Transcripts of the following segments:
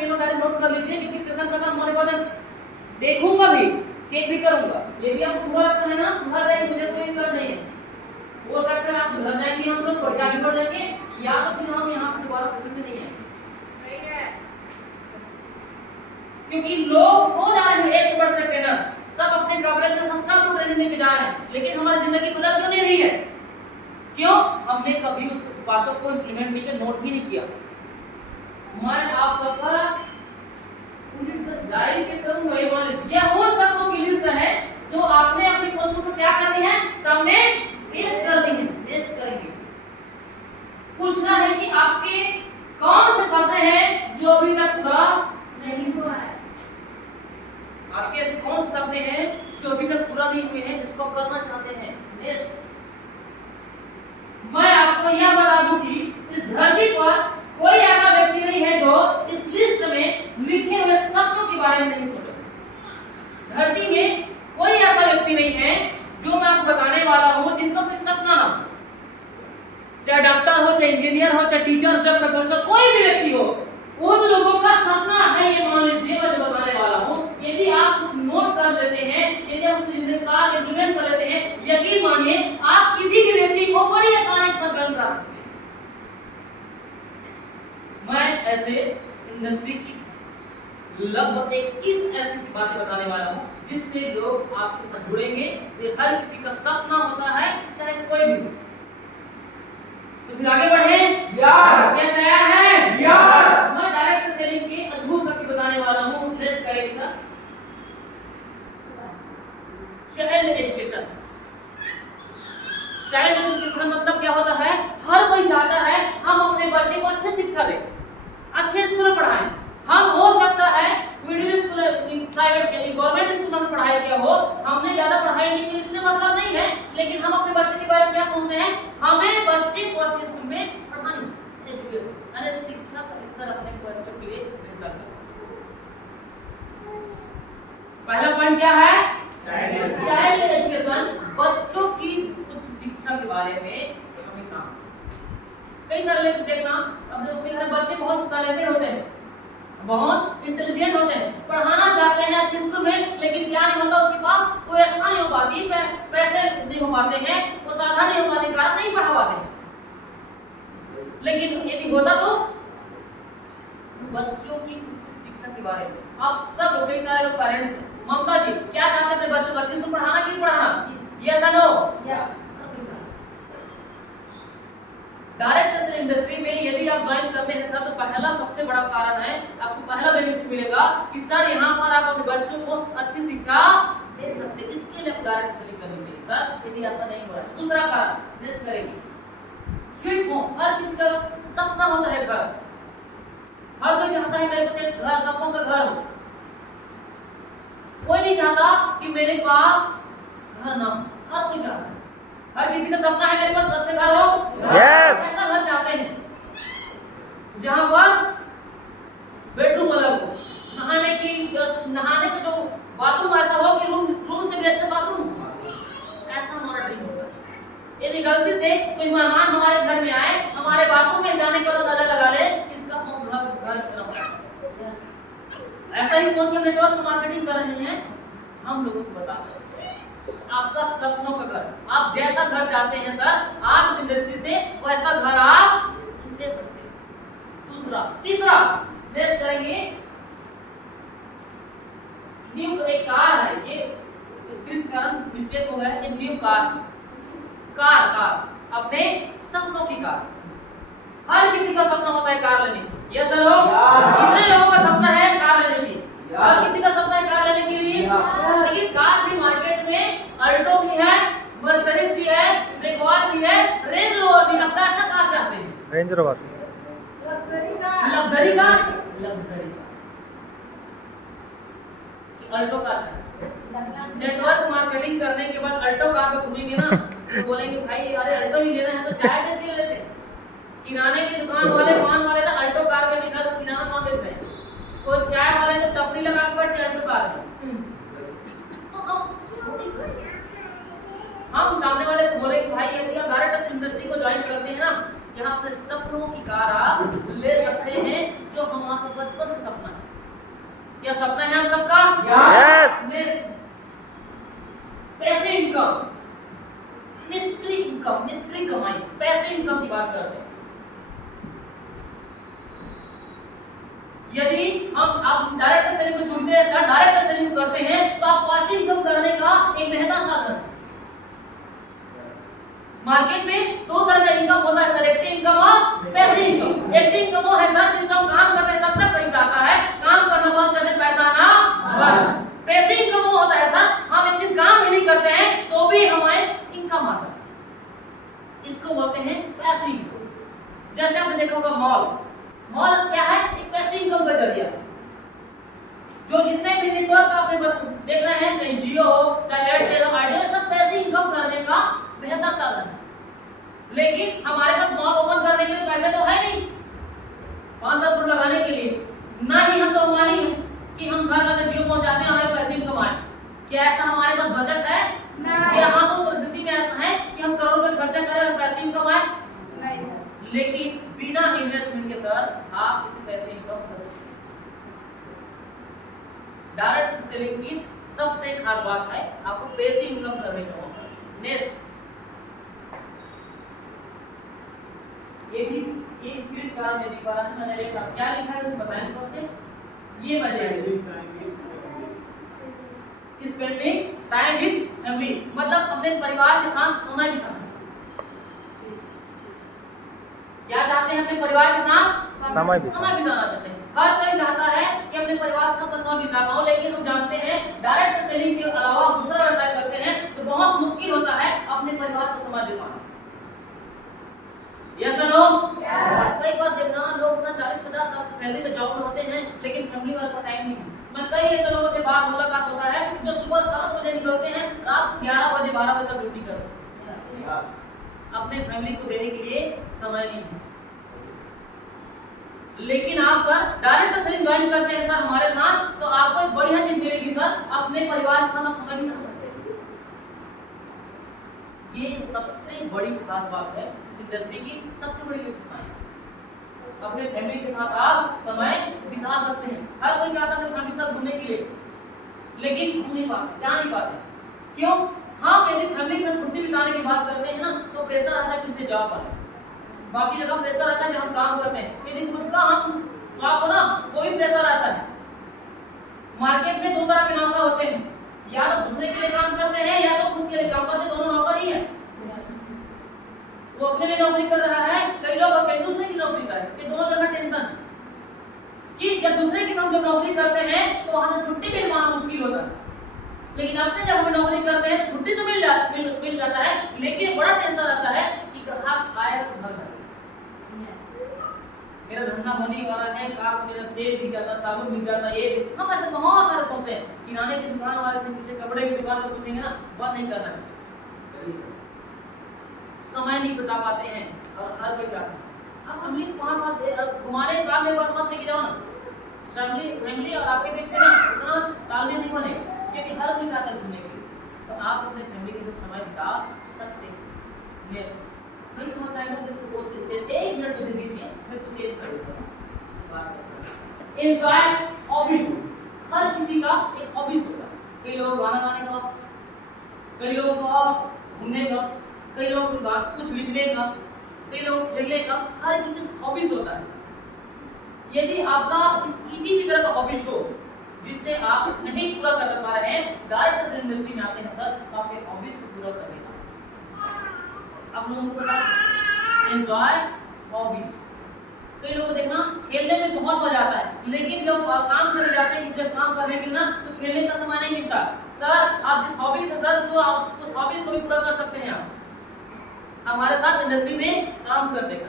Pen और diary note कर लीजिए, क्योंकि सेशन खत्म होने पर मैं देखूंगा भी, चेक भी करूंगा। यदि आपको बुरा लगता है ना, सुधर जाइए, मुझे कोई कर नहीं है। हो सकता है आप सुधर जाएंगे, हम लोग बढ़िया आगे बढ़ जाएंगे, या तो फिर हम यहाँ से दोबारा सेशन में नहीं आएंगे। सही है, क्योंकि लोग हो जा रहे हैं 100% ट्रेनर, सब अपने काबिलियत के साथ सब ट्रेनिंग लेके जा रहे हैं, लेकिन हमारी जिंदगी गुजर क्यों नहीं रही है? क्यों? हमने कभी उस बातों को इंप्लीमेंट नहीं किया, नोट भी नहीं किया। मैं आप सबका डायरी चेक करूंगा, ये मान लीजिए यह उन सबको की लिस्ट है जो आपने अपने क्वेश्चन को क्या करनी है, सामने पेश करनी है, पेश करेंगे। पूछना है कि आपके कौन से शब्द हैं जो अभी तक पूरा नहीं हुआ है। आपके ऐसे कौन से शब्द हैं जो अभी तक पूरा नहीं हुए हैं, जिसको करना चाहते हैं। नेक्स्ट, मैं आपको यह बता दूं कि इस धरती पर कोई ऐसा व्यक्ति नहीं है जो इस लिस्ट में लिखे हुए शब्दों के बारे में नहीं सोचा। धरती में कोई ऐसा व्यक्ति नहीं है जो मैं आपको बताने वाला हूं जिनका कोई सपना ना हो, चाहे डॉक्टर हो, चाहे इंजीनियर हो, चाहे टीचर हो, चाहे प्रोफेसर, कोई भी व्यक्ति हो, उन लोगों का सपना है ये मान लीजिए मैं जो बताने वाला हूं। यदि आप नोट कर लेते हैं, यदि आप जिंदगी का इंप्लीमेंट कर लेते हैं, यकीन मानिए आप किसी भी व्यक्ति को बड़ी आसानी से गन कर सकते हैं। मैं ऐसे इंडस्ट्री की लगभग 21 ऐसी बातें बताने वाला हूं जिससे लोग आपके साथ जुड़ेंगे। ये हर किसी का सपना होता है, चाहे कोई भी हो। तो फिर आगे बढ़े। क्या तैयार है? मैं डायरेक्ट सेलिंग की अद्भुत शक्ति बताने वाला हूं। नेक्स्ट करेंगे sir, child education. Child education मतलब क्या होता है? हर कोई चाहता है हम अपने बच्चे को अच्छी शिक्षा दें, अच्छे स्कूल में पढ़ाएं। हम हो सकता है मिडिल स्कूल, प्राइवेट के गवर्नमेंट स्कूल में पढ़ाई किया हो, हमने ज्यादा पढ़ाई नहीं की, इससे मतलब नहीं है, लेकिन हम अपने बच्चे के बारे में क्या सोचते हैं? हमें बच्चे को अच्छे स्कूल में पढ़ाना, एजुकेशन यानी शिक्षा का स्तर अपने बच्चों के लिए बेहतर करना। पहला पॉइंट क्या है? चाइल्ड एजुकेशन, बच्चों की उच्च शिक्षा के बारे में हमें काम। कई सारे लोग देखना अपने उसके घर बच्चे बहुत टैलेंटेड होते हैं, बहुत इंटेलिजेंट होते हैं, पढ़ाना चाहते हैं अच्छे स्कूल में, लेकिन क्या नहीं होता उसके पास, वो ऐसा नहीं हो पाती, पैसे नहीं हो पाते हैं, वो साधन नहीं हो पाने कारण नहीं पढ़ा पाते हैं। लेकिन यदि होता तो बच्चों की शिक्षा के बारे में आप सब लोग, कई सारे लोग पेरेंट्स हैं, ममता जी क्या चाहते हैं अपने बच्चों को अच्छे स्कूल पढ़ाना कि पढ़ाना? यस और नो? यस। डायरेक्ट इंडस्ट्री में यदि आप ज्वाइन करते हैं सर, तो पहला सबसे बड़ा कारण है, आपको पहला बेनिफिट मिलेगा कि सर यहाँ पर आप अपने बच्चों को अच्छी शिक्षा दे सकते हैं। इसके लिए आप डायरेक्ट सेलिंग करनी चाहिए सर, यदि ऐसा नहीं हो रहा है। दूसरा कारण नेक्स्ट करेंगे, स्वीट होम। हर किसी का सपना होता है घर, हर कोई चाहता है मेरे पास एक घर, सपनों का घर हो। कोई नहीं चाहता कि मेरे पास घर ना हो, हर कोई चाहता है, हर किसी का सपना है मेरे पास अच्छा घर हो। Yes. ऐसा घर चाहते हैं जहां पर बेडरूम अलग हो, नहाने का जो बाथरूम ऐसा हो कि रूम से भी अच्छा बाथरूम, ऐसा हमारा ड्रीम होता है। यदि गलती से कोई मेहमान हमारे घर में आए, हमारे बाथरूम में जाने पर अंदाजा लगा ले इसका घर ऐसा ही सोच के नेटवर्क मार्केटिंग कर रहे हैं, हम लोगों को बता सकते हैं आपका सपनों का घर, आप जैसा घर चाहते हैं सर, आप इस इंडस्ट्री से वैसा घर आप ले सकते हैं। तीसरा नेक्स्ट करेंगे, न्यू एक कार है, ये स्क्रिप्ट का मिस्टेक हो गया है, न्यू कार अपने सपनों की कार। हर किसी का सपना होता है कार लेने की। यस सर, कितने लोगों का सपना है कार लेने की? हर किसी का सपना है कार लेने के लिए, लेकिन कार भी मार्केट में अल्टो भी है, मर्सिडीज भी है, जगुआर भी है, रेंज रोवर भी। आप कैसा कार चाहते हैं? Range rover. Luxury car Alto car. Network marketing करने के बाद अल्टो कार पे घूमेंगे ना तो बोलेंगे भाई अरे अल्टो ही लेना है तो चाय में से लेते। किराने की दुकान वाले, पान वाले ना अल्टो कार के भी घर किराना सामान देते हैं, तो चाय वाले तो टपरी लगा के बैठे अल्टो कार में। तो हम सामने वाले को बोले कि भाई यदि आप डायरेक्ट इंडस्ट्री को ज्वाइन करते हैं ना, यहाँ अपने सपनों की कार आप ले सकते हैं, जो हमारा बचपन से सपना है। सपना है हम सबका? Yes. पैसे इनकम, निष्क्रिय इनकम, निष्क्रिय कमाई, पैसे इनकम की बात करते हैं। यदि हम आप डायरेक्ट सेलिंग को चुनते हैं, सर डायरेक्ट सेलिंग करते हैं, तो आप पासिव इनकम करने का एक बेहतर साधन है। मार्केट में दो तरह का इनकम होता है सर, एक्टिव इनकम और पैसिव इनकम। एक्टिव इनकम वो है सर जिससे हम काम करते हैं तब तक पैसा आता है, काम करना बंद करने पैसा आना बंद। पैसिव इनकम वो होता है सर हम एक दिन काम ही नहीं करते हैं तो भी हमें इनकम आता है, इसको बोलते हैं पैसिव इनकम। जैसे आपने देखा होगा मॉल क्या है? एक पैसिव इनकम का जरिया। जो जितने भी नेटवर्क आपने देख रहे हैं, चाहे जियो हो, चाहे एयरटेल हो, आइडिया, सब पैसिव इनकम करने का बेहतर साधन है। लेकिन हमारे पास मॉल ओपन करने के लिए पैसे तो है नहीं, 5-10 रुपए लगाने के लिए, ना ही हम तो अंबानी हैं कि हम घर घर जियो पहुंचाते हैं हमें पैसे इनकम आए। क्या ऐसा हमारे पास बजट है? क्या हम उस परिस्थिति में ऐसा है कि हम करोड़ रुपए खर्चा करें और पैसे इनकम आए? नहीं। लेकिन बिना इन्वेस्टमेंट के सर आप इसे पैसे इनकम कर सकते हैं। डायरेक्ट सेलिंग की सबसे खास बात है आपको पैसे इनकम करने का मौका। नेक्स्ट, ये स्क्रीन का मैं लिख रहा हूं, मैंने लिखा क्या लिखा है उसे बताएं तो से ये बताइए। स्पेंडिंग टाइम विद फैमिली, मतलब अपने परिवार के साथ समय बिताना। क्या चाहते हैं? अपने परिवार के साथ समय बिताना चाहते हैं। हर कोई चाहता है कि अपने परिवार के साथ समय बिता पाऊं, लेकिन हम जानते हैं डायरेक्ट सेलिंग के अलावा दूसरा व्यवसाय करते हैं तो बहुत मुश्किल होता है अपने परिवार को समय दे पाना। यस और नो? कई बार देखना लोग अपना 40-50 लाख सैलरी में जॉब में होते हैं लेकिन फैमिली वाले को टाइम नहीं है। मैं कई ऐसे लोगों से बात मुलाकात होता है जो सुबह 7 बजे निकलते हैं, रात 11 बजे 12 बजे तक ड्यूटी करते हैं, अपने फैमिली को देने के लिए समय नहीं है। लेकिन आप सर डायरेक्ट सेलिंग ज्वाइन करते हैं सर हमारे साथ, तो आपको एक बढ़िया चीज मिलेगी सर, अपने परिवार के साथ आप समय बिता सकते हैं। ये सबसे बड़ी खास बात है इस इंडस्ट्री की, सबसे बड़ी विशेषता है। अपने फैमिली के साथ आप समय बिता सकते हैं। हर कोई चाहता है फैमिली के साथ घूमने के लिए, लेकिन घूम नहीं पाते, जा नहीं पाते। क्यों? हम यदि फैमिली के साथ छुट्टी बिताने की बात करते हैं ना तो प्रेशर आता है किसी जॉब पर, बाकी जगह प्रेशर आता है जब हम काम करते हैं। यदि खुद का हम शॉप हो ना वो भी प्रेशर आता है। मार्केट में दो तरह के नौकर होते हैं, या तो दूसरे के लिए काम करते हैं या तो खुद के लिए काम करते हैं, दोनों नौकर ही है। वो अपने लिए नौकरी कर रहा है, कई लोग और कई दूसरे की नौकरी कर रहे हैं। ये दोनों जगह टेंशन कि जब दूसरे की हम जब नौकरी करते हैं तो वहां से छुट्टी भी पाना मुश्किल होता है, लेकिन अपने जब हम नौकरी करते हैं तो छुट्टी तो मिल जाता है, लेकिन बड़ा टेंशन रहता है कि ग्राहक आएगा तो घर मेरा धंधा होने वाला है, काम मेरा तेल बिक जाता, साबुन बिक जाता, ये हम ऐसे बहुत सारे सोचते हैं। किराने की दुकान वाले से पूछे, कपड़े की दुकान पर पूछेंगे ना, बात नहीं करना है, समय नहीं बिता पाते हैं और हर कोई चाहता है। अब फैमिली 5-7 घुमाने साल में बात मत लेके जाओ ना, फैमिली और आपके बीच में ना इतना तालमेल नहीं बने, क्योंकि हर कोई चाहता है घूमने के लिए, तो आप अपने फैमिली के साथ समय बिता सकते हैं। नेक्स्ट, नहीं समझ आएगा तो इसको बोल सकते हैं 1 मिनट मुझे दीजिए, मैं इसको चेंज कर दूंगा। एंजॉय हॉबीज, हर किसी का एक हॉबीज होता है। कई लोग गाना गाने का, कई लोगों का घूमने का, कई लोगों को कुछ लिखने का, कई लोगों को खेलने का, हर किसी का हॉबीज होता है। यदि आपका किसी भी तरह का हॉबीज हो जिससे आप नहीं पूरा कर पा रहे हैं, डायरेक्ट सेलिंग इंडस्ट्री में आते हैं सर, तो आपके हॉबीज को पूरा करने का आप लोगों को पता एंजॉय हॉबीज। कई लोगों को देखना खेलने में बहुत मजा आता है, लेकिन जब काम करने जाते हैं किसी काम करने के लिए ना तो खेलने का समय नहीं मिलता। सर आप जिस हॉबीज है सर तो आप उस हॉबीज को भी पूरा कर सकते हैं आप हमारे साथ इंडस्ट्री में काम करने का।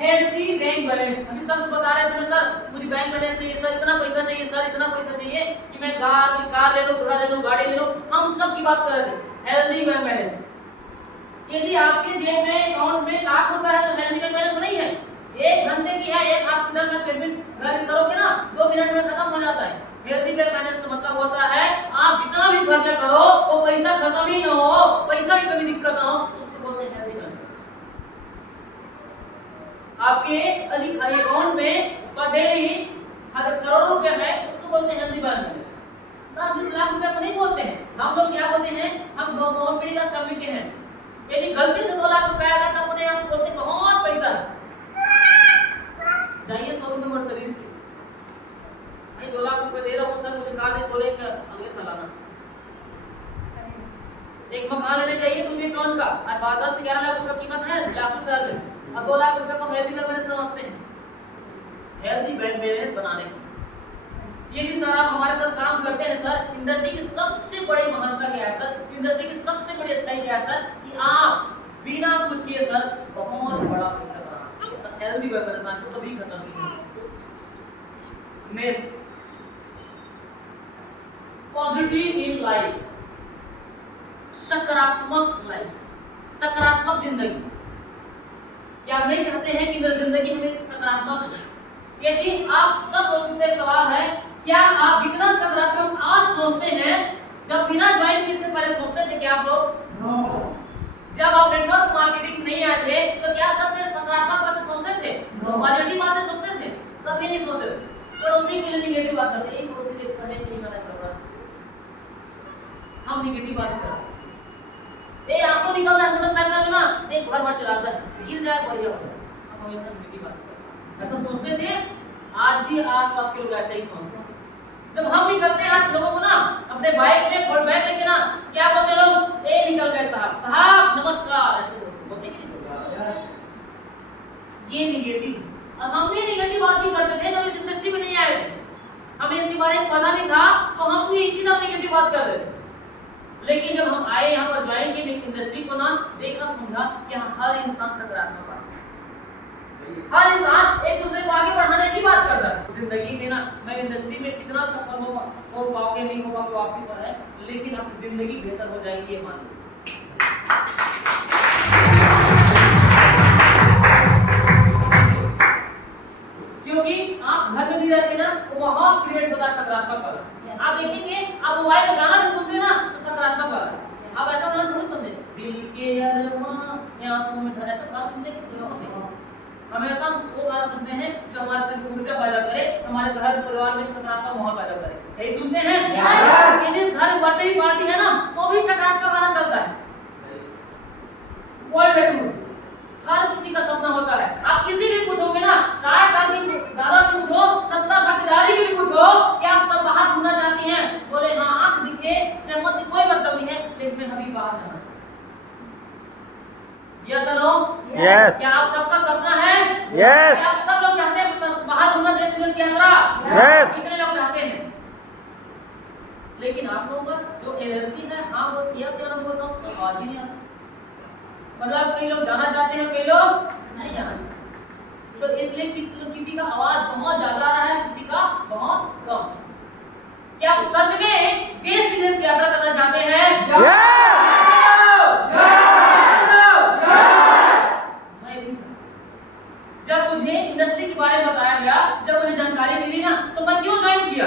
हेल्थी बैंक बैलेंस, अभी सब बता रहे थे सर मुझे बैंक बैलेंस चाहिए सर, इतना पैसा चाहिए सर, इतना पैसा चाहिए कि मैं कार ले लूं, घर ले लूं, गाड़ी ले लूं, हम सब की बात कर रहे थे। हेल्थी बैंक बैलेंस, यदि आपके जेब में अकाउंट में लाख रुपए है तो हेल्थी बैंक बैलेंस नहीं है, 1 घंटे की है, एक हॉस्पिटल में पेमेंट घर करोगे ना 2 मिनट में खत्म हो जाता है। हेल्थी बैंक बैलेंस का मतलब होता है आप जितना भी खर्चा करो वो पैसा खत्म ही ना हो, पैसा की कभी दिक्कत ना हो, उसको बोलते हैं हेल्थी बैंक। आपके अकाउंट में पर डेली अगर करोड़ों रुपया है उसको बोलते हैं हेल्दी बैलेंस। 10-20 लाख रुपया को नहीं बोलते हैं। हम लोग क्या बोलते हैं, हम बहुत मिडिल क्लास फैमिली के हैं, यदि गलती से 2 लाख रुपया आ गया तो अपने आप बोलते बहुत पैसा है। जाइए शोरूम में मर्सिडीज की, भाई 2 लाख रुपए दे रहा हूँ सर, मुझे कार दे, बोले अगले साल आना। एक मकान लेने जाइए 2BHK का, और 10 से 11 लाख रुपए कीमत है लाखों शहर में, और 2 लाख रुपए को हेल्दी बैलेंस समझते हैं, हेल्दी बैलेंस बनाने की। यदि सर आप हमारे साथ काम करते हैं सर, इंडस्ट्री की सबसे बड़ी महानता क्या है सर, इंडस्ट्री की सबसे बड़ी अच्छाई क्या है सर, कि आप बिना कुछ किए सर बहुत बड़ा पैसा बना सकते हैं। हेल्दी बैलेंस आपको कभी खत्म नहीं होगा। नेक्स्ट, पॉजिटिव इन लाइफ, सकारात्मक लाइफ, सकारात्मक जिंदगी। क्या आप नहीं चाहते हैं कि मेरी जिंदगी हमें सकारात्मक हो? यदि आप सब लोगों से सवाल है, क्या आप जितना सकारात्मक आज सोचते हैं, जब बिना ज्वाइन किए से पहले सोचते थे क्या आप लोग? जब आप नेटवर्क मार्केटिंग नहीं आए थे तो क्या सच में सकारात्मक बातें सोचते थे? पॉजिटिव बातें सोचते थे? कभी नहीं सोचते थे। पड़ोसी के लिए निगेटिव बात करते, एक पड़ोसी के पहले नहीं मना कर रहा, हम निगेटिव बात कर रहे हैं। ए आंसू निकल रहा है मोटरसाइकिल में ना, देख घर भर चलाता है, गिर जाए बढ़िया हो जाए, हम हमेशा निगेटिव बात करते हैं। ऐसा सोचते थे, आज भी आसपास के लोग ऐसे ही सोचते हैं। जब हम निकलते हैं आप लोगों को ना अपने बाइक में फुल बैग लेके ना, क्या बोलते लोग? ए निकल गए साहब, साहब नमस्कार, ऐसे बोलते कि नहीं? ये निगेटिव। और हम भी निगेटिव बात ही करते थे जब इस इंडस्ट्री में नहीं आए थे, हमें इसके बारे में पता नहीं था, तो हम भी इसी तरह निगेटिव बात कर रहे थे। लेकिन जब हम आए यहाँ पर ज्वाइन किए इंडस्ट्री को ना, देखा समझा कि हर इंसान सकारात्मक बात, हर इंसान एक दूसरे को आगे बढ़ाने की बात करता है। जिंदगी में ना मैं इंडस्ट्री में कितना सफल हो पाओगे नहीं हो पाओगे आपके ऊपर है, लेकिन आपकी जिंदगी बेहतर हो जाएगी, ये मान लो। क्योंकि आप घर में भी रहते ना तो बहुत क्रिएट होता है सकारात्मक वाला। आप देखेंगे, आप मोबाइल में गाना भी सुनते ना तो सकारात्मक वाला। आप ऐसा गाना थोड़ी सुनते, दिल के अरमां यहाँ सुन, ऐसा गाना सुनते हमेशा वो गाना सुनते हैं जो हमारे से ऊर्जा पैदा करे, हमारे घर परिवार में सकारात्मक माहौल पैदा करे। यही सुनते हैं। यदि घर बर्थडे पार्टी है ना तो भी सकारात्मक गाना चलता है। वर्ल्ड टूर हर किसी का सपना होता है। आप किसी भी पूछोगे ना, 60 साल की दादा से पूछो, 70 साल की दादी की भी पूछो कि आप सब बाहर घूमना चाहती हैं, बोले हाँ, आंख दिखे चाहे मत दिखे कोई मतलब नहीं है, लेकिन मैं अभी बाहर जाना। यस और नो? यस। क्या आप सबका सपना है? यस। क्या आप सब लोग चाहते हैं बाहर घूमना, देश विदेश की यात्रा? यस। कितने लोग चाहते हैं? लेकिन आप लोगों का जो एनर्जी है, हाँ वो यस या नो बोलता हूँ, उसको और भी नहीं आता। मतलब कई लोग जाना चाहते हैं, कई लोग नहीं जाना, तो इसलिए किसी का आवाज बहुत ज्यादा आ रहा है, किसी का बहुत कम। क्या आप सच में देश विदेश की यात्रा करना चाहते हैं? जब मुझे इंडस्ट्री के बारे में बताया गया, जब मुझे जानकारी मिली ना, तो मैं क्यों ज्वाइन किया?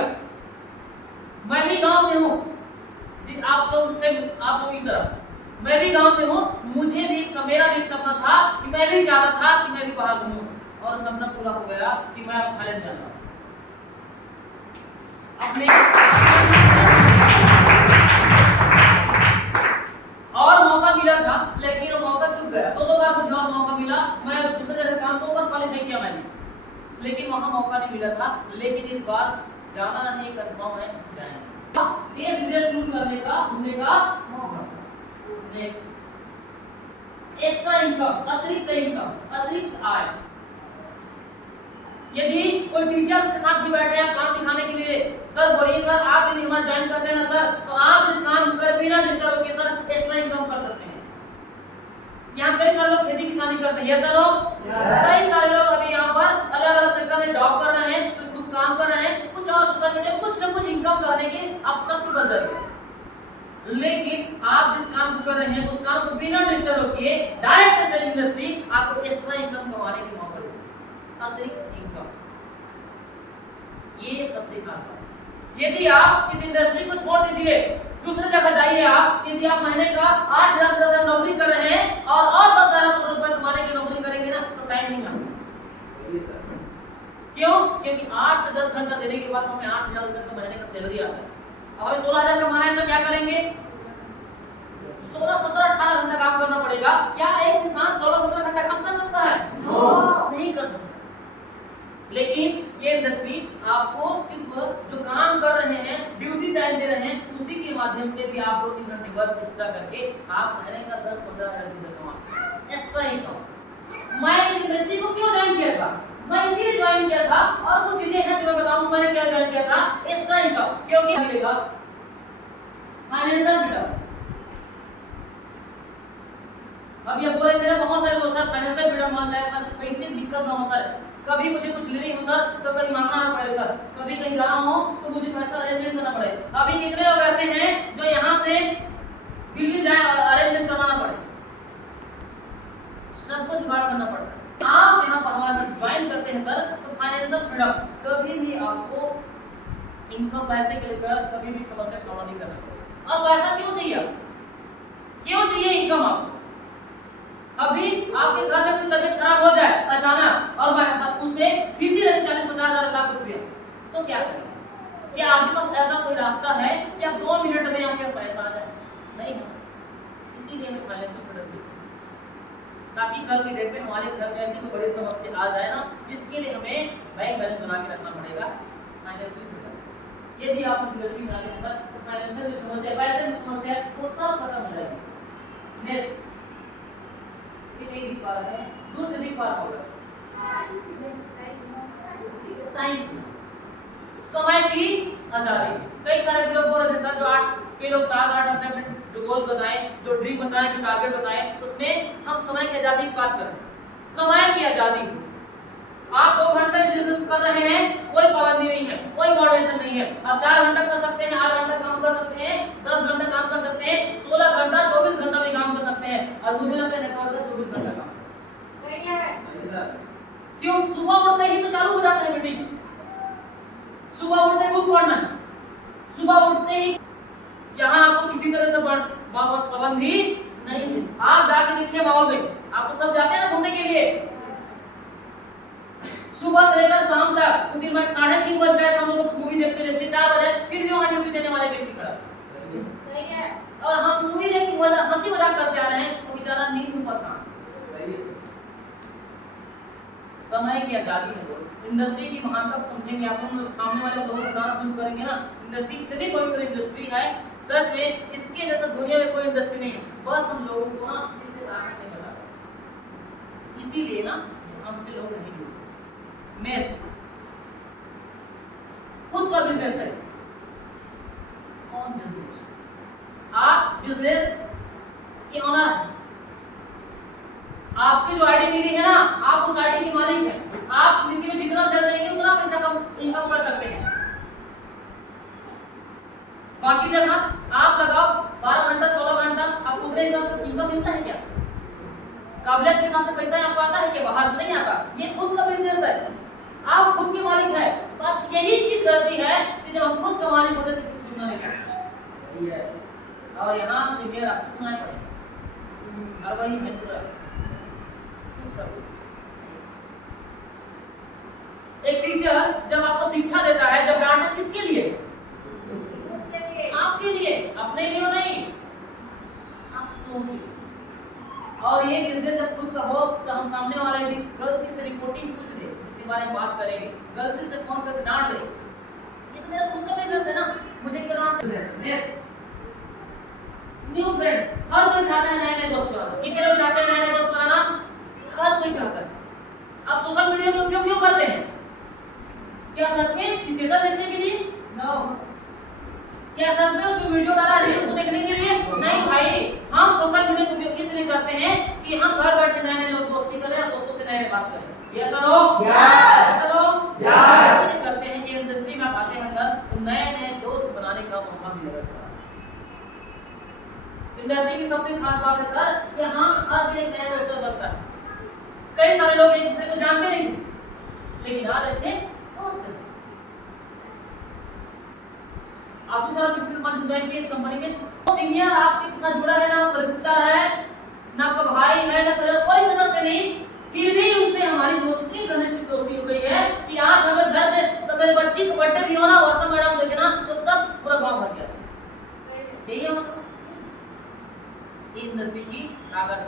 मैं भी गांव से हूँ, आप लोगों की तरह मैं भी गांव से हूँ। मुझे भी मेरा भी एक सपना था कि मैं भी चाहता था कि मैं भी बाहर घूमूं, और सपना पूरा हो गया कि मैं अब थाईलैंड जाना अपने और मौका मिला था, लेकिन वो मौका चूक गया। दो बार मुझे और मौका मिला, मैं दूसरे जगह काम 2 बार क्वालिफाई किया मैंने, लेकिन वहां मौका नहीं मिला था। लेकिन इस बार जाना नहीं, कंफर्म है जाएंगे। देश विदेश टूर करने का, घूमने का मौका। एक्स्ट्रा इनकम, अतिरिक्त आय। यदि कोई टीचर के साथ भी बैठे हैं काम दिखाने के लिए, सर बोलिए सर आप यदि हमारा ज्वाइन करते हैं ना सर, तो आप इस काम कर बिना डिस्टर्ब होकर सर एक्स्ट्रा इनकम कर सकते हैं। यहाँ कई सारे लोग खेती किसानी करते हैं, यस सर? कई सारे लोग अभी यहाँ पर अलग अलग सेक्टर में जॉब कर रहे हैं, कोई खुद काम कर रहे हैं, कुछ और सोशल मीडिया कुछ न कुछ इनकम करने की आप सबके पास जरूरत है। लेकिन आप जिस काम को कर रहे हैं उस काम को बिना डिस्टर्ब होकर डायरेक्ट सेलिंग इंडस्ट्री आपको एक्स्ट्रा इनकम कमाने की मौका देगी, अतिरिक्त इनकम। ये सबसे खास बात। यदि आप इस इंडस्ट्री को छोड़ दीजिए, दूसरी जगह जाइए, आप यदि आप महीने का 8,000 नौकरी कर रहे हैं और 10,000 रुपए कमाने की नौकरी करेंगे ना, तो टाइम नहीं मिलेगा। क्यों? देने के बाद हमें 8,000 रुपए का महीने का सैलरी आता है। अब हमें 16,000 कमाना है तो क्या करेंगे? 16, 17, 18 घंटा काम करना पड़ेगा। क्या एक इंसान 16, 17 घंटा काम कर सकता है? नहीं कर सकता। लेकिन ये इंडस्ट्री आपको सिर्फ जो काम कर रहे हैं, ड्यूटी टाइम दे रहे हैं, उसी के माध्यम से भी आप 2-3 घंटे वर्क एक्स्ट्रा करके आप महीने का 10-15 हज़ार रुपए कमा सकते हैं। Extra income. मैं इस इंडस्ट्री को क्यों ज्वाइन किया था? मैं इसीलिए ज्वाइन किया था, और कुछ चीजें हैं जो मैं बताऊं मैंने क्या ज्वाइन किया था। एक्स्ट्रा इनकम क्योंकि मिलेगा फाइनेंशियल फ्रीडम। अब ये बोले मेरे बहुत सारे लोग सर फाइनेंशियल फ्रीडम मान जाए सर, पैसे की दिक्कत ना हो सर, कभी मुझे कुछ लेनी हो सर तो कहीं मांगना ना पड़े सर, कभी कहीं जाना हो तो मुझे पैसा अरेंजमेंट करना पड़े। अभी कितने लोग ऐसे हैं जो यहाँ से दिल्ली जाए और अरेंजमेंट करवाना पड़े, सबको जुगाड़ करना पड़ता है। आप यहाँ पर हमारे साथ ज्वाइन करते हैं सर तो फाइनेंशियल फ्रीडम, कभी भी आपको इनकम पैसे के लेकर कभी भी समस्या का सामना नहीं करना पड़ेगा। और पैसा क्यों चाहिए? क्यों चाहिए इनकम आपको? अभी आपके घर में कोई तबीयत खराब हो जाए अचानक और उसमें फीस ही लगे 40-50 हज़ार लाख रुपया, तो क्या करेंगे? क्या आपके पास ऐसा कोई रास्ता है कि आप 2 मिनट में आपके पास पैसा आ जाए? नहीं है। इसीलिए हमें फाइनेंशियल फ्रीडम चाहिए, ताकि कल की डेट में हमारे घर में ऐसी कोई बड़ी समस्या आ जाए ना, जिसके लिए हमें बैंक बैलेंस बना के रखना पड़ेगा। फाइनेंशियल फ्रीडम यदि आप उस इंडस्ट्री में आगे सर तो फाइनेंशियल जो समस्या, पैसे की समस्या वो सब खत्म हो जाएगी। नेक्स्ट नहीं दिख पा रहा है, दूर से दिख पा रहा होगा। टाइम, समय की आजादी। कई सारे लोग बोल रहे थे सर जो 8 के लोग 7-8 अपने जो गोल बताए, जो ड्रीम बताए, जो टारगेट बताए, उसमें हम समय की आजादी की बात कर रहे हैं। समय की आजादी, आप 2 घंटे बिजनेस कर रहे हैं, कोई पाबंदी नहीं है, कोई मॉडरेशन नहीं है। आप 4 घंटा कर सकते हैं, 8 घंटा काम कर सकते हैं, 10 घंटा काम कर सकते हैं, 16 घंटा 24 घंटा भी काम कर सकते हैं। और मुझे लगता है नेटवर्क का 24 घंटा काम सही है। क्यों? सुबह उठते ही तो चालू हो जाता है मीटिंग, सुबह उठते ही बुक पढ़ना है, सुबह उठते ही यहाँ आपको किसी तरह से पाबंदी नहीं है। आप जाके देखिए माहौल में, आप तो सब जाते हैं ना घूमने के लिए, सुबह से लेकर शाम तक, उस दिन 3:30 बज गए हम लोग मूवी देखते देखते 4 बजे, फिर भी वहाँ ड्यूटी देने वाले व्यक्ति खड़ा सही है। और हम मूवी देख के हंसी मजाक करते आ रहे हैं, वो बेचारा नींद में परेशान। समय की आजादी है दोस्त। इंडस्ट्री की महानता समझेंगे आप लोग, सामने वाले लोगों को बताना शुरू करेंगे ना, इंडस्ट्री इतनी पवित्र इंडस्ट्री है, सच में इसके जैसा दुनिया में कोई इंडस्ट्री नहीं है। बस हम लोगों को ना इसे राहत नहीं लगा, इसीलिए ना हमसे लोग नहीं जुड़ते। मैं खुद का बिजनेस है, ऑन बिजनेस, आप बिजनेस के ऑनर हैं। आपकी जो आईडी मिली है ना, आप उस आईडी के मालिक हैं। आप नीचे में जितना सेल देंगे उतना पैसा कम इनकम कर सकते हैं। बाकी जगह आप लगाओ 12 घंटा 16 घंटा, आपको उतने हिसाब से इनकम मिलता है क्या? काबिलियत के हिसाब से पैसा आपको आता है क्या? बाहर नहीं आता। ये खुद का बिजनेस है, आप खुद के मालिक हैं। बस यही चीज गलती है कि जब हम खुद का मालिक होते किसी को सुनना नहीं चाहिए। और यहाँ सीनियर आपको सुनाई पड़ेगा, और वही मेंटर एक टीचर जब आपको शिक्षा देता है, जब डांटता है, किसके लिए? आपके लिए, अपने लिए नहीं, आपको। और ये बिजनेस जब खुद का हो तो हम सामने वाले भी गलती से रिपोर्टिंग कुछ दे, इसी बारे में बात करेंगे, गलती से फोन करके डांट दे, ये तो मेरा खुद का बिजनेस है ना, मुझे क्यों डांट दे? न्यू फ्रेंड्स, हर कोई चाहता है नए नए दोस्त बनाना। कितने लोग चाहते हैं नए नए दोस्त बनाना? हर कोई चाहता है। आप सोशल मीडिया का उपयोग क्यों करते हैं? क्या सच में स्टेटस देखने के लिए? नो। क्या सच में उसमें वीडियो डाला है रील्स देखने के लिए? नहीं भाई, हम सोशल मीडिया का उपयोग इसलिए करते हैं कि हम घर बैठे नए नए लोग दोस्ती करें और दोस्तों से नए बात करें। यस और नो? यस। यस और नो? यस। इसलिए करते हैं कि इंडस्ट्री में आप आते हैं सर तो नए नए दोस्त बनाने का मौका मिलेगा सर। इंडस्ट्री की सबसे खास बात है सर कि हम हर दिन एक नया दोस्त बनता है। कई सारे लोग एक दूसरे को जानते नहीं थे, लेकिन आज अच्छे दोस्त हैं। आशु सर पिछले मंथ ज्वाइन किए इस कंपनी में, तो सीनियर आपके साथ जुड़ा है ना, आपका रिश्तेदार है ना, आपका भाई है ना, कोई सदस्य नहीं, फिर भी उनसे हमारी दोस्ती इतनी घनिष्ठ दोस्ती हो गई है कि आज हमें घर में मेरे बच्ची को बर्थडे ये इंडस्ट्री की ताकत है।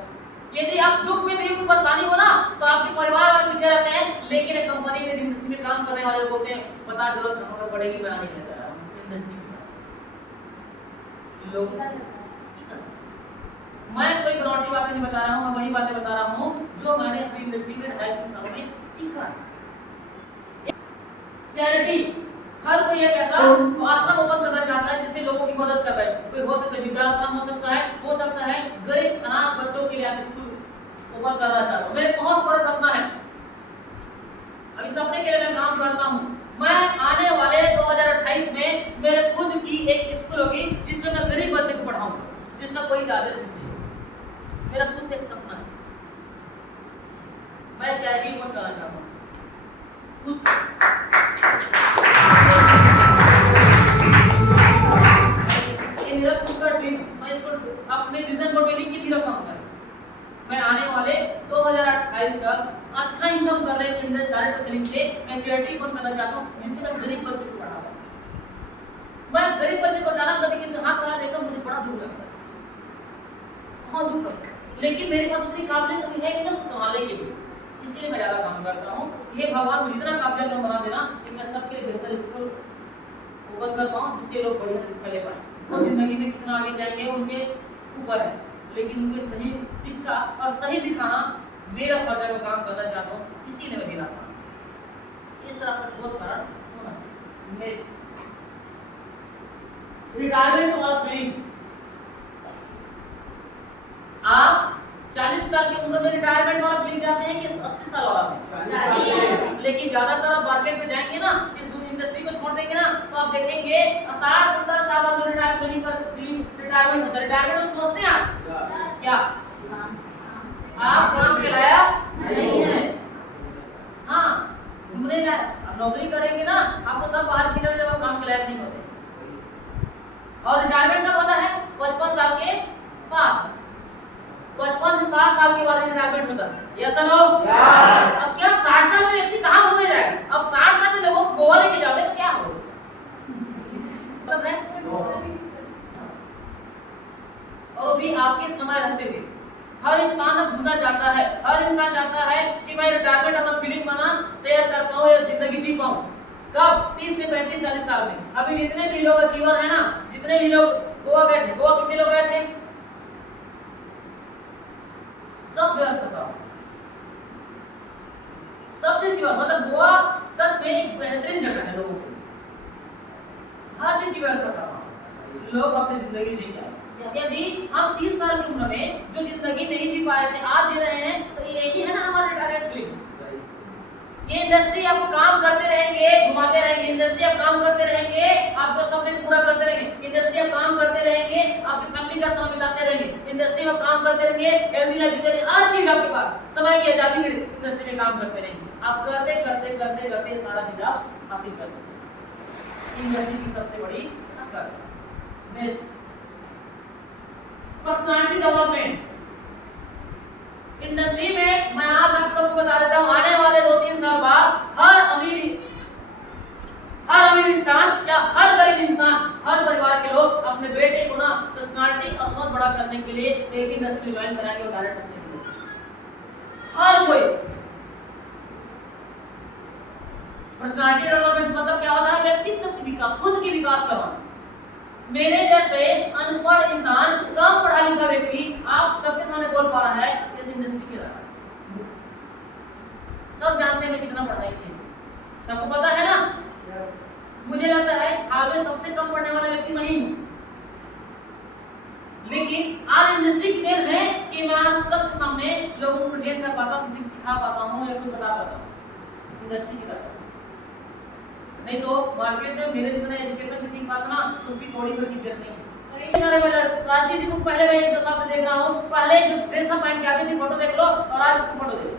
यदि आप दुख में भी कोई परेशानी हो ना तो आपके परिवार वाले पीछे रहते हैं, लेकिन एक कंपनी में इंडस्ट्री में काम करने वाले लोग बोलते हैं बता जरूरत अगर पड़ेगी मैं नहीं कहता रहा इंडस्ट्री लोग। मैं कोई बनावटी बातें नहीं बता रहा हूँ, मैं वही बातें बता रहा हूँ जो मैंने अपनी इंडस्ट्री में 2.5 सालों में सीखा। चैरिटी, हर कोई एक ऐसा आश्रम ओपन करना चाहता है जिससे लोगों की मदद कर रहा है। कोई हो सकता है वृद्धाश्रम हो सकता है गरीब अनाथ बच्चों के लिए स्कूल ओपन करना चाहता हूँ। मेरे बहुत बड़ा सपना है, अभी सपने के लिए मैं काम करता हूँ। मैं आने वाले 2028 में मेरे खुद की एक स्कूल होगी जिसमें मैं गरीब बच्चे को पढ़ाऊंगा, जिसका कोई चार्जेस नहीं है। मेरा खुद एक सपना है, मैं चैरिटी ओपन करना चाहता हूँ खुद। मेरा खुद का ड्रीम, मैं इसको अपने विजन बोर्ड पे लिख के भी रखूंगा। मैं आने वाले 2028 तक अच्छा इनकम कर रहे डायरेक्ट सेलिंग से मैं चैरिटी ओपन करना चाहता हूँ जिससे मैं गरीब बच्चों को पढ़ाऊंगा। मैं गरीब बच्चे को जाना कभी किसी हाथ खड़ा देखकर मुझे बड़ा दुख लगता है, बहुत दुख लगता है, लेकिन मेरे पास उतनी काबिलियत अभी है नहीं ना उसको संभालने के लिए, इसलिए मैं ज्यादा काम करता हूँ। ये भगवान मुझे इतना काबिलियत बना देना कि मैं सबके बेहतर स्कूल ओपन कर पाऊँ जिससे लोग बढ़िया शिक्षा ले पाए। वो जिंदगी में कितना आगे जाएंगे उनके ऊपर है, लेकिन उनके सही शिक्षा और सही दिखाना मेरा फर्ज है। मैं काम करना चाहता हूँ, इसीलिए मैं दिलाता हूँ। इस तरह का ठोस कारण होना चाहिए। रिटायरमेंट ऑफ फीलिंग, आप 40 साल की उम्र में रिटायरमेंट वाला फीलिंग चाहते हैं कि 80 साल वाला में? लेकिन ज्यादातर आप मार्केट में जाएंगे ना, इस इंडस्ट्री को छोड़ देंगे ना तो आप देखेंगे 60-70 साल बाद जो रिटायरमेंट होता है। रिटायरमेंट हम समझते हैं आप क्या? आप काम के लायक नहीं है। हाँ, घूमने लायक आप नौकरी करेंगे ना, आपको तब बाहर खींचोगे जब आप काम के लायक नहीं होते। और रिटायरमेंट कब होता है? 55 साल के बाद। 55 से 60 साल के बाद रिटायरमेंट होता है। यस और नो? अब क्या 60 साल में व्यक्ति कहाँ घूमने जाएगा? अब 60 साल में लोगों को गोवा लेके जाओगे तो क्या होगा? मतलब है और वो भी आपके समय रहते हुए। हर इंसान घूमना चाहता है, हर इंसान चाहता है कि मैं रिटायरमेंट अपना फीलिंग बना शेयर कर पाऊँ या जिंदगी जी पाऊँ। कब? 30 से 35-40 साल में। अभी जितने भी लोग अचीवर है ना, जितने भी लोग गोवा गए थे, गोवा कितने लोग गए थे? सब व्यवस्था था, सब चीज की मतलब गोवा सच में एक बेहतरीन जगह है लोगों के लिए। हर चीज की व्यवस्था था, लोग अपनी जिंदगी जी गए। यदि हम 30 साल की उम्र में जो जिंदगी नहीं जी पाए थे आज जी रहे हैं तो यही है ना हमारा रिटायरमेंट फीलिंग। ये इंडस्ट्री आपको काम करते रहेंगे, घुमाते रहेंगे। इंडस्ट्री आप काम करते रहेंगे, आपको सपने पूरा करते रहेंगे। इंडस्ट्री आप काम करते रहेंगे, आपकी फैमिली का समय बिताते रहेंगे। इंडस्ट्री में काम करते रहेंगे, हेल्दी लाइफ जीते रहेंगे। हर चीज आपके पास, समय की आजादी में इंडस्ट्री में काम करते रहेंगे। आप करते करते करते करते सारा चीज आप हासिल कर सकते हैं। इंडस्ट्री की सबसे बड़ी ताकत पर्सनालिटी डेवलपमेंट। इंडस्ट्री में मैं आज आप सबको बता देता हूं, आने वाले 2-3 साल बाद हर अमीर इंसान या हर गरीब इंसान, हर परिवार के लोग अपने बेटे को ना पर्सनालिटी और समझ बड़ा करने के लिए एक इंडस्ट्री ज्वाइन कराएंगे और डायरेक्ट करेंगे। हर कोई पर्सनालिटी डेवलपमेंट मतलब क्या होता है? व्यक्तित्व की विकास, खुद की विकास करना। मेरे जैसे अनपढ़ इंसान, कम पढ़ा लिखा व्यक्ति आप सबके सामने बोल पा रहा है इस इंडस्ट्री के द्वारा। सब जानते हैं मैं कितना पढ़ाई की, सबको पता है ना। मुझे लगता है इस हाल में सबसे कम पढ़ने वाला व्यक्ति मैं ही हूं, लेकिन आज इंडस्ट्री की देन है कि मैं आज सबके सामने लोगों को प्रेजेंट कर पाता हूं, किसी को सिखा पाता हूं या कुछ बता पाता हूं। इंडस्ट्री की तरफ नहीं तो मार्केट में मेरे जितना एजुकेशन किसी के पास ना तो उसकी थोड़ी भर की इज्जत नहीं है। सारे मैं कार्तिक जी को पहले मैं 1-2 साल से देख रहा हूँ, पहले जो ड्रेस पहन के आती थी फोटो देख लो और आज उसको फोटो देखो।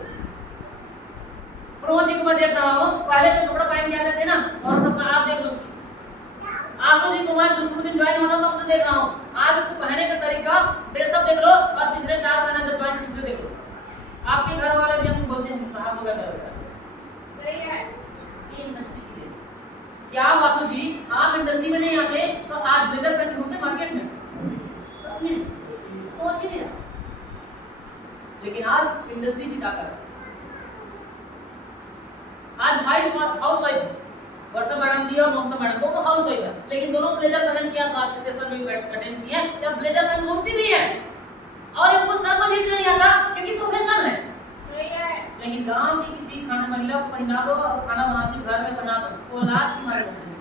प्रमोद जी को मैं देख रहा हूँ, पहले जो कपड़ा पहन के आते थे ना और आप देख लो। आशु जी को मैं दूसरे दिन ज्वाइन हुआ था तब से देख रहा हूँ, आज उसको पहनने का तरीका ड्रेसअप देख लो और पिछले 4 महीने जब ज्वाइन पिछले देख लो। आपके घर वाले भी हम बोलते हैं साहब वगैरह सही है। ये इंडस्ट्री क्या वासु जी आप इंडस्ट्री में नहीं आते तो आज ब्लेजर पहन के घूमते मार्केट में, तो फिर सोच ही नहीं। लेकिन आज इंडस्ट्री की ताकत है। आज हाउस वाइफ वर्षा मैडम जी और ममता मैडम दोनों हाउस वाइफ है, लेकिन दोनों ब्लेजर पहन के आज सेशन में अटेंड किया या ब्लेजर पहन घूमती भी है और इनको शर्म भी इसलिए नहीं आता क्योंकि प्रोफेशन है। लेकिन गांव की किसी खाना महिला को पहना दो और खाना बनाती घर में बना दो, वो लाज की मारे बसेंगे।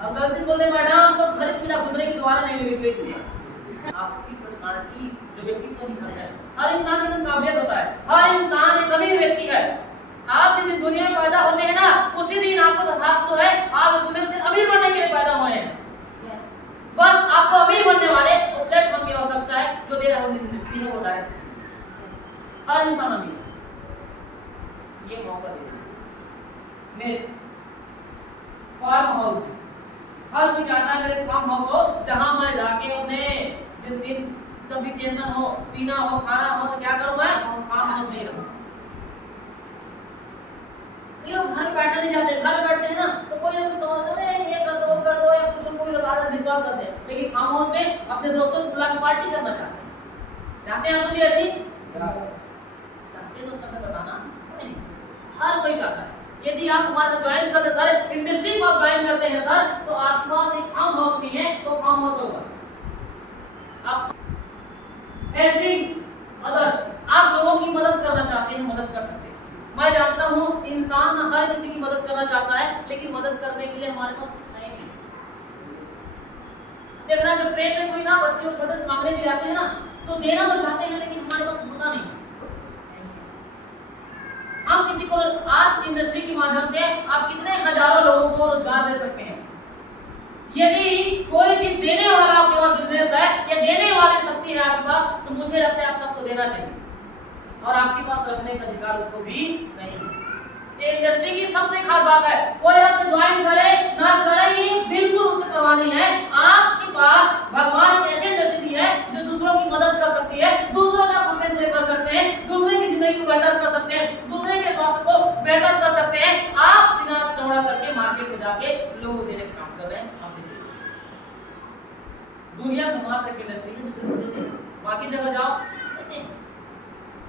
अब गलती बोलते मैडम तो खरीद मिला दूसरे की द्वारा नहीं मिल गई। आपकी पर्सनालिटी जो व्यक्तित्व निखरता है, हर इंसान के अंदर काबिलियत होता है, हर इंसान एक अमीर व्यक्ति है। आप जिस दुनिया में पैदा होते हैं ना, उसी दिन आपको तथास्तु है, आप इस दुनिया से अमीर बनने के लिए पैदा हुए हैं। बस आपको अमीर बनने वाले प्लेटफॉर्म की आवश्यकता है, जो दे रहा है इंडस्ट्री है वो डायरेक्ट। हर इंसान अमीर है, ये मौका दे मैं फार्म हाउस, हर कोई चाहता है मेरे फार्म हाउस हो जहां मैं जाके अपने जिस दिन जब भी टेंशन हो, पीना हो, खाना हो तो क्या करूं, मैं फार्म हाउस में रहूं। ये लोग घर बैठने नहीं जाते, घर बैठते हैं ना तो कोई ना कोई सोचते हैं ये कर दो वो कर दो या कुछ उनको लगा कर डिस्टर्ब करते हैं, लेकिन फार्म हाउस में अपने दोस्तों को बुला के पार्टी करना चाहते हैं सुनिए ऐसी चाहते तो समय बताना नहीं, हर कोई चाहता है। यदि आप हमारे साथ ज्वाइन करते सर इंडस्ट्री को आप ज्वाइन करते हैं सर, तो आपके पास एक फार्म हाउस नहीं है तो फार्म हाउस होगा। आप हेल्पिंग अदर्स, आप लोगों की मदद करना चाहते हैं, मदद कर सकते हैं। मैं जानता हूं इंसान हर किसी की मदद करना चाहता है, लेकिन मदद करने के लिए हमारे पास कुछ है नहीं। देखना जब ट्रेन में कोई ना बच्चे को छोटे से मांगने भी जाते हैं ना तो देना तो चाहते हैं, लेकिन हमारे पास होता नहीं। हम किसी को आज इंडस्ट्री के माध्यम से आप कितने हजारों लोगों को रोजगार दे सकते हैं। यदि कोई चीज देने वाला आपके पास बिजनेस है या देने वाली शक्ति है आपके पास, तो मुझे लगता है आप सबको देना चाहिए और आपके पास रखने का अधिकार उसको भी नहीं। ये इंडस्ट्री की सबसे खास बात है, कोई आपसे ज्वाइन करे ना करे ये बिल्कुल उससे परवाह नहीं है। आपके पास भगवान एक ऐसी इंडस्ट्री दी है जो दूसरों की मदद कर सकती है, दूसरों का सम्मान कर सकते हैं, दूसरे की जिंदगी को बेहतर कर सकते हैं, दूसरे के स्वास्थ्य को बेहतर कर सकते हैं। आप बिना चौड़ा करके मार्केट में जाके लोगों को देने का काम कर रहे हैं। दुनिया का मात्र एक इंडस्ट्री है, बाकी जगह जाओ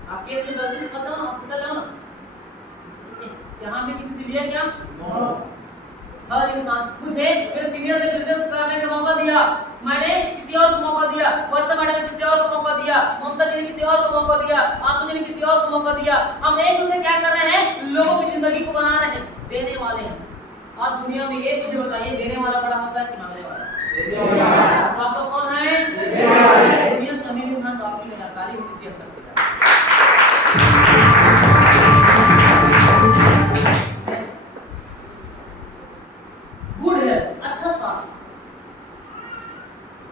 आप केस में गलती से फंस जाओ हॉस्पिटल जाओ ना, यहाँ में किसी से लिया क्या? हर इंसान मुझे मेरे सीनियर ने बिजनेस करने का मौका दिया, मैंने किसी और को मौका दिया, वर्षा मैडम ने किसी और को मौका दिया, ममता जी ने किसी और को मौका दिया, आशु जी ने किसी और को मौका दिया। हम एक दूसरे क्या कर रहे हैं, लोगों की जिंदगी को बना रहे हैं, देने वाले हैं। आज दुनिया में एक मुझे बताइए देने वाला बड़ा होता है कि मांगने वाला? तो आप लोग कौन है? दुनिया का अमीर इंसान तो आपकी तारीफ होनी चाहिए सबके। गुड है, अच्छा स्वास्थ्य।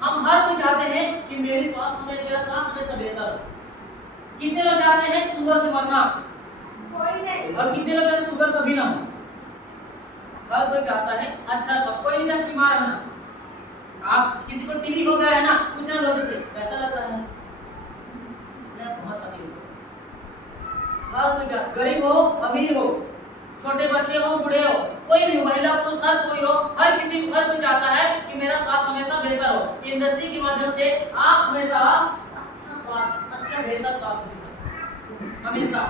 हम हर कोई चाहते हैं कि मेरी स्वास्थ्य में मेरा स्वास्थ्य हमेशा बेहतर हो। कितने लोग चाहते हैं शुगर से मरना? कोई नहीं। और कितने लोग चाहते हैं शुगर कभी ना हो? हर कोई चाहता है अच्छा स्वास्थ्य, कोई नहीं चाहता बीमार रहना। आप किसी को टीबी हो गया है ना, पूछना जल्दी से कैसा लग रहा है? बहुत अमीर हो, हर कोई चाहता, गरीब हो अमीर हो, छोटे बच्चे हो बूढ़े हो, कोई भी महिला पुरुष हर कोई हो, हर कोई चाहता है कि मेरा स्वास्थ्य हमेशा बेहतर हो। इंडस्ट्री के माध्यम से आप हमेशा अच्छा स्वास्थ्य, अच्छा बेहतर स्वास्थ्य दे सकते हैं, हमेशा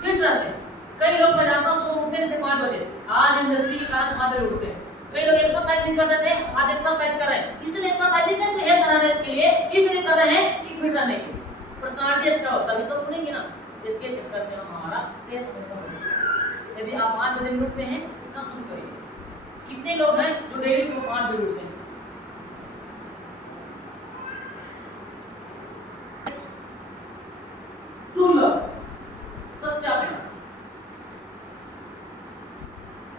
फिट रहते हैं। कई लोग मैं जानता हूँ सुबह उठते नहीं थे 5 बजे, आज इंडस्ट्री के कारण 5 बजे उठते हैं। कई लोग एक्सरसाइज नहीं करते थे, आज एक्सरसाइज कर रहे हैं। इसलिए एक्सरसाइज नहीं करते हेल्थ रहने के लिए, इसलिए कर रहे हैं कि फिट रहने के लिए, पर्सनालिटी अच्छा हो तभी तो उठेंगे ना। इसके चक्कर में हमारा सेहत हमेशा हो। यदि आप 5 बजे उठते हैं इतना शुरू करिए। कितने लोग हैं जो डेली सुबह 5 बजे उठते हैं? ट्रू लव, सच्चा प्यार।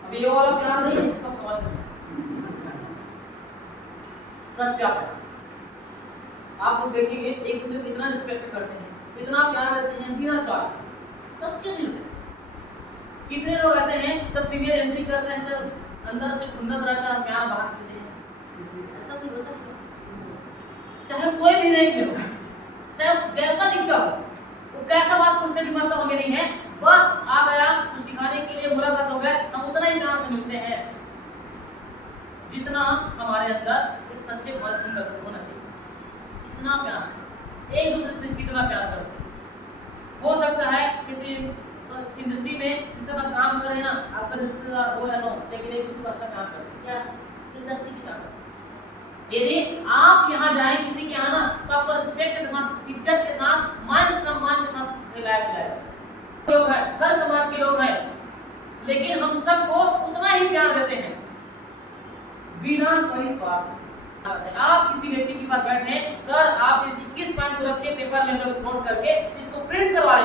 अब ये वाला प्यार नहीं है जिसका समझ नहीं, सच्चा प्यार। आप लोग देखिए एक दूसरे को इतना रिस्पेक्ट करते हैं, इतना प्यार देते हैं बिना स्वार्थ, सच्चे दिल से। कितने लोग ऐसे हैं जब सीनियर एंट्री करते हैं तो अंदर से खुंदस रहता है, प्यार बाहर देते हैं। ऐसा कोई होता है? चाहे कोई भी रैंक में हो, चाहे जैसा दिखता हो, वो कैसा बात उससे भी मतलब हमें नहीं है। बस आ गया तो सिखाने के लिए मुलाकात हो गया, हम उतना ही प्यार से मिलते हैं जितना हमारे अंदर एक सच्चे भारत होना चाहिए। इतना प्यार एक दूसरे से कितना प्यार करते हैं। हो सकता है किसी इंडस्ट्री में जिससे आप काम कर रहे हैं ना, आपका रिश्तेदार हो या ना, लेकिन एक दूसरे को अच्छा काम करते हैं। यस, इंडस्ट्री की काम। यदि आप यहाँ जाएं किसी के यहाँ ना, तो आपको रिस्पेक्ट के साथ, इज्जत के साथ, मान सम्मान के साथ खिलाया लोग हैं, हर समाज के लोग हैं, लेकिन हम सबको उतना ही प्यार देते हैं बिना कोई स्वार्थ। आप किसी व्यक्ति के पास बैठे, सर आप इस 21 पॉइंट को रखिए पेपर में, लोग नोट करके इसको प्रिंट करवा लेना।